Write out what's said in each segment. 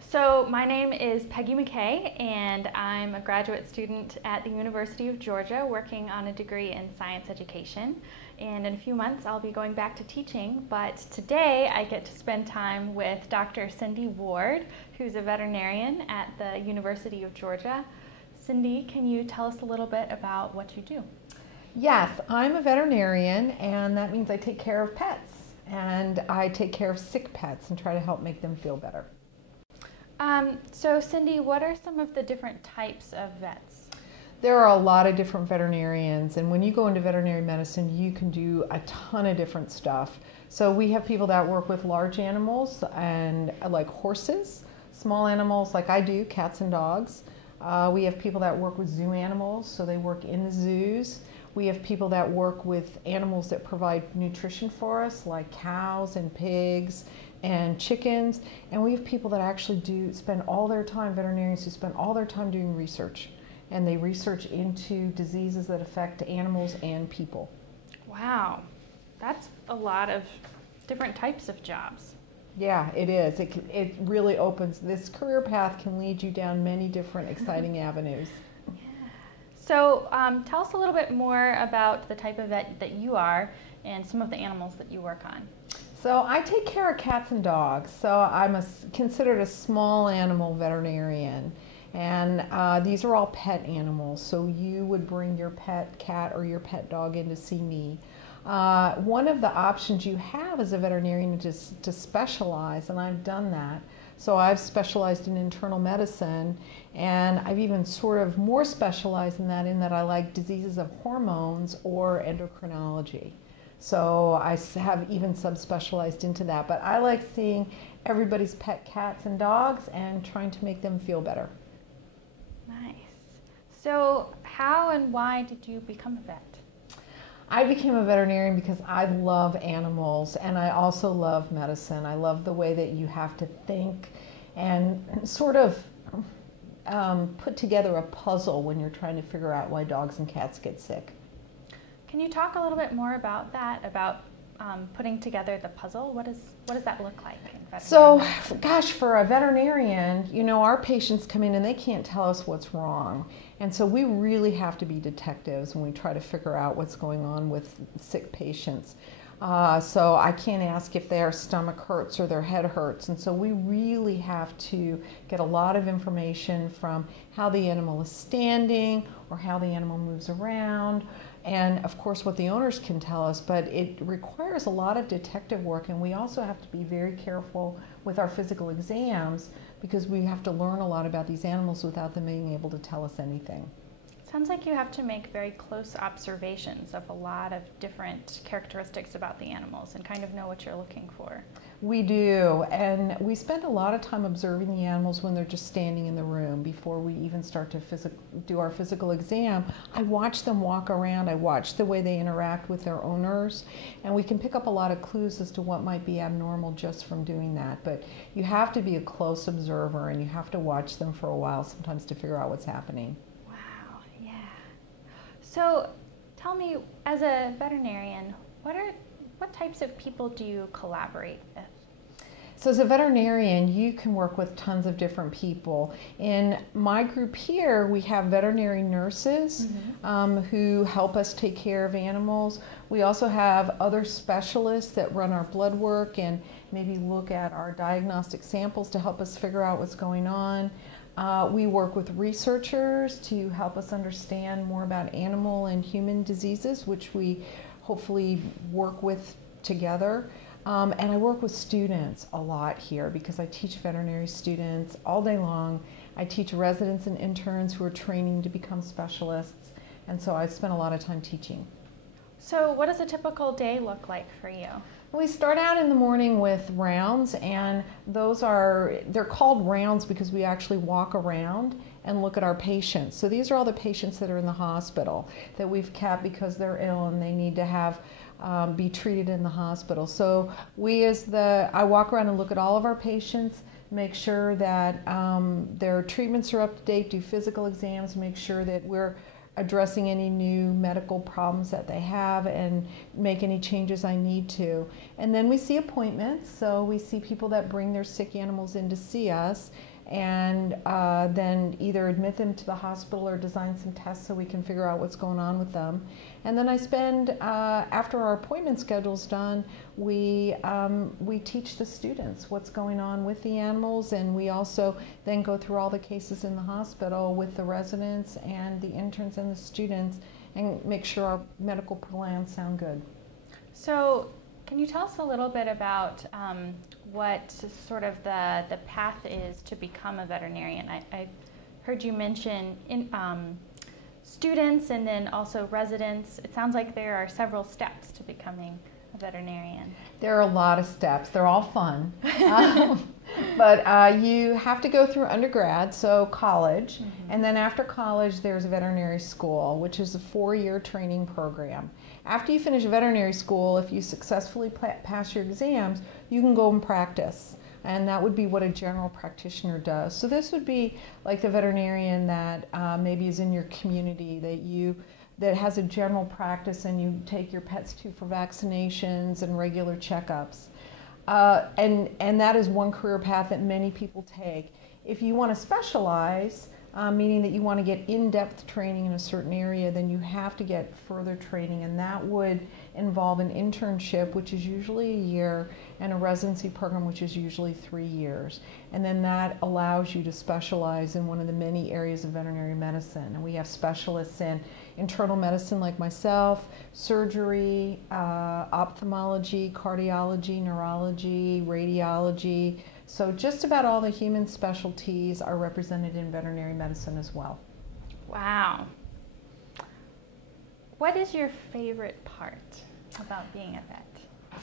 So my name is Peggy McKay, and I'm a graduate student at the University of Georgia working on a degree in science education. And in a few months I'll be going back to teaching, but today I get to spend time with Dr. Cindi Ward, who's a veterinarian at the University of Georgia. Cindi, can you tell us a little bit about what you do? Yes, I'm a veterinarian, and that means I take care of pets, and I take care of sick pets and try to help make them feel better. So Cindi, what are some of the different types of vets? There are a lot of different veterinarians, and when you go into veterinary medicine, you can do a ton of different stuff. So we have people that work with large animals and like horses, small animals like I do, cats and dogs. We have people that work with zoo animals, so they work in the zoos. We have people that work with animals that provide nutrition for us, like cows and pigs and chickens. And we have people that actually spend all their time, veterinarians who spend all their time doing research. And they research into diseases that affect animals and people. Wow, that's a lot of different types of jobs. Yeah, it is. It really opens, this career path can lead you down many different exciting avenues. So tell us a little bit more about the type of vet that you are and some of the animals that you work on. So I take care of cats and dogs. So I'm considered a small animal veterinarian. And these are all pet animals. So you would bring your pet cat or your pet dog in to see me. One of the options you have as a veterinarian is to specialize, and I've done that. So I've specialized in internal medicine, and I've even sort of more specialized in that I like diseases of hormones or endocrinology. So I have even subspecialized into that. But I like seeing everybody's pet cats and dogs and trying to make them feel better. Nice. So how and why did you become a vet? I became a veterinarian because I love animals, and I also love medicine. I love the way that you have to think and sort of put together a puzzle when you're trying to figure out why dogs and cats get sick. Can you talk a little bit more about that, about putting together the puzzle? What does that look like in veterinary So, medicine? gosh, for a veterinarian, you know, our patients come in and they can't tell us what's wrong. And so we really have to be detectives when we try to figure out what's going on with sick patients. So I can't ask if their stomach hurts or their head hurts. And so we really have to get a lot of information from how the animal is standing or how the animal moves around. And of course what the owners can tell us, but it requires a lot of detective work, and we also have to be very careful with our physical exams because we have to learn a lot about these animals without them being able to tell us anything. Sounds like you have to make very close observations of a lot of different characteristics about the animals and kind of know what you're looking for. We do, and we spend a lot of time observing the animals when they're just standing in the room before we even start to do our physical exam. I watch them walk around, I watch the way they interact with their owners, and we can pick up a lot of clues as to what might be abnormal just from doing that. But you have to be a close observer, and you have to watch them for a while sometimes to figure out what's happening. Wow, yeah. So tell me, as a veterinarian, what types of people do you collaborate with? So as a veterinarian, you can work with tons of different people. In my group here, we have veterinary nurses who help us take care of animals. We also have other specialists that run our blood work and maybe look at our diagnostic samples to help us figure out what's going on. We work with researchers to help us understand more about animal and human diseases, which we hopefully work with together. And I work with students a lot here because I teach veterinary students all day long. I teach residents and interns who are training to become specialists, and so I spend a lot of time teaching. So what does a typical day look like for you? We start out in the morning with rounds, and they're called rounds because we actually walk around and look at our patients. So these are all the patients that are in the hospital that we've kept because they're ill and they need to have be treated in the hospital. So I walk around and look at all of our patients, make sure that their treatments are up to date, do physical exams, make sure that we're addressing any new medical problems that they have and make any changes I need to. And then we see appointments, so we see people that bring their sick animals in to see us, and then either admit them to the hospital or design some tests so we can figure out what's going on with them. And then I spend, after our appointment schedule's done, we teach the students what's going on with the animals, and we also then go through all the cases in the hospital with the residents and the interns and the students and make sure our medical plans sound good. So can you tell us a little bit about what sort of the path is to become a veterinarian? I heard you mention students and then also residents. It sounds like there are several steps to becoming a veterinarian. There are a lot of steps. They're all fun. But you have to go through undergrad, so college, and then after college there's a veterinary school, which is a 4-year training program. After you finish veterinary school, if you successfully pass your exams, you can go and practice. And that would be what a general practitioner does. So this would be like the veterinarian that maybe is in your community that has a general practice and you take your pets to for vaccinations and regular checkups. And that is one career path that many people take. If you want to specialize, meaning that you want to get in-depth training in a certain area, then you have to get further training, and that would involve an internship, which is usually a year, and a residency program, which is usually 3 years. And then that allows you to specialize in one of the many areas of veterinary medicine. And we have specialists in internal medicine like myself, surgery, ophthalmology, cardiology, neurology, radiology. So just about all the human specialties are represented in veterinary medicine as well. Wow. What is your favorite part about being a vet?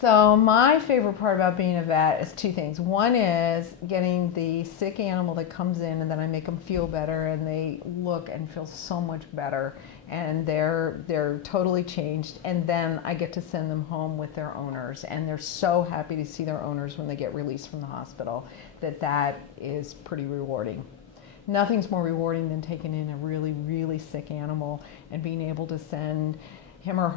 So my favorite part about being a vet is 2 things. One is getting the sick animal that comes in and then I make them feel better and they look and feel so much better and they're totally changed, and then I get to send them home with their owners and they're so happy to see their owners when they get released from the hospital. That is pretty rewarding. Nothing's more rewarding than taking in a really, really sick animal and being able to send him or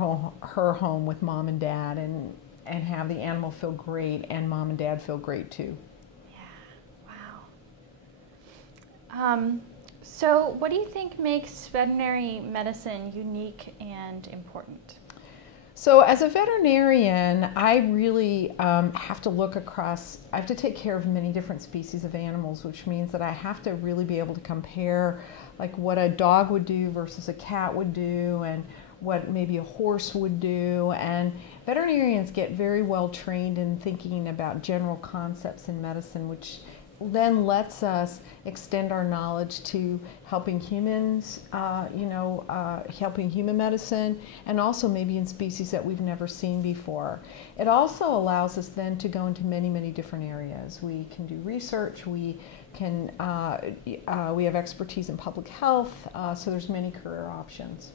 her home with mom and dad and have the animal feel great and mom and dad feel great too. Yeah, wow. So what do you think makes veterinary medicine unique and important? So as a veterinarian, I really have to look across, I have to take care of many different species of animals, which means that I have to really be able to compare like what a dog would do versus a cat would do and what maybe a horse would do. And veterinarians get very well trained in thinking about general concepts in medicine, which then lets us extend our knowledge to helping humans, helping human medicine, and also maybe in species that we've never seen before. It also allows us then to go into many, many different areas. We can do research, we have expertise in public health, so there's many career options.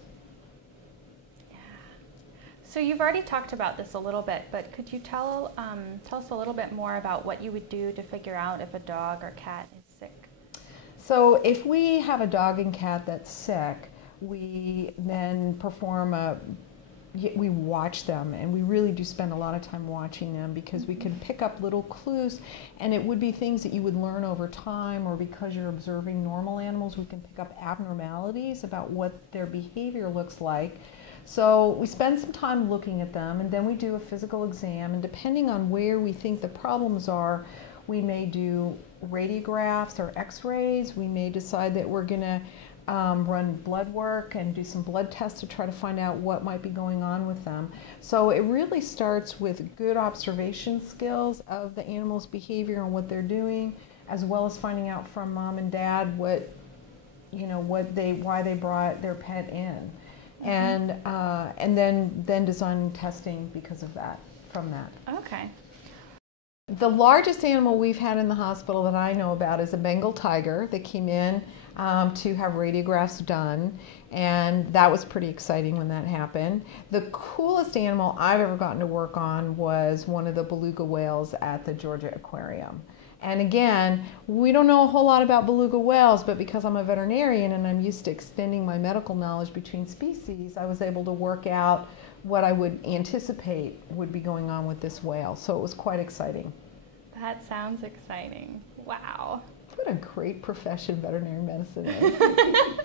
So you've already talked about this a little bit, but could you tell us a little bit more about what you would do to figure out if a dog or cat is sick? So if we have a dog and cat that's sick, we then we watch them, and we really do spend a lot of time watching them because we can pick up little clues, and it would be things that you would learn over time, or because you're observing normal animals, we can pick up abnormalities about what their behavior looks like. So we spend some time looking at them, and then we do a physical exam, and depending on where we think the problems are, we may do radiographs or x-rays. We may decide that we're going to run blood work and do some blood tests to try to find out what might be going on with them. So it really starts with good observation skills of the animal's behavior and what they're doing, as well as finding out from mom and dad why they brought their pet in. And then designing testing because of that, from that. Okay. The largest animal we've had in the hospital that I know about is a Bengal tiger that came in to have radiographs done, and that was pretty exciting when that happened. The coolest animal I've ever gotten to work on was one of the beluga whales at the Georgia Aquarium. And again, we don't know a whole lot about beluga whales, but because I'm a veterinarian and I'm used to extending my medical knowledge between species, I was able to work out what I would anticipate would be going on with this whale. So it was quite exciting. That sounds exciting. Wow. What a great profession veterinary medicine is.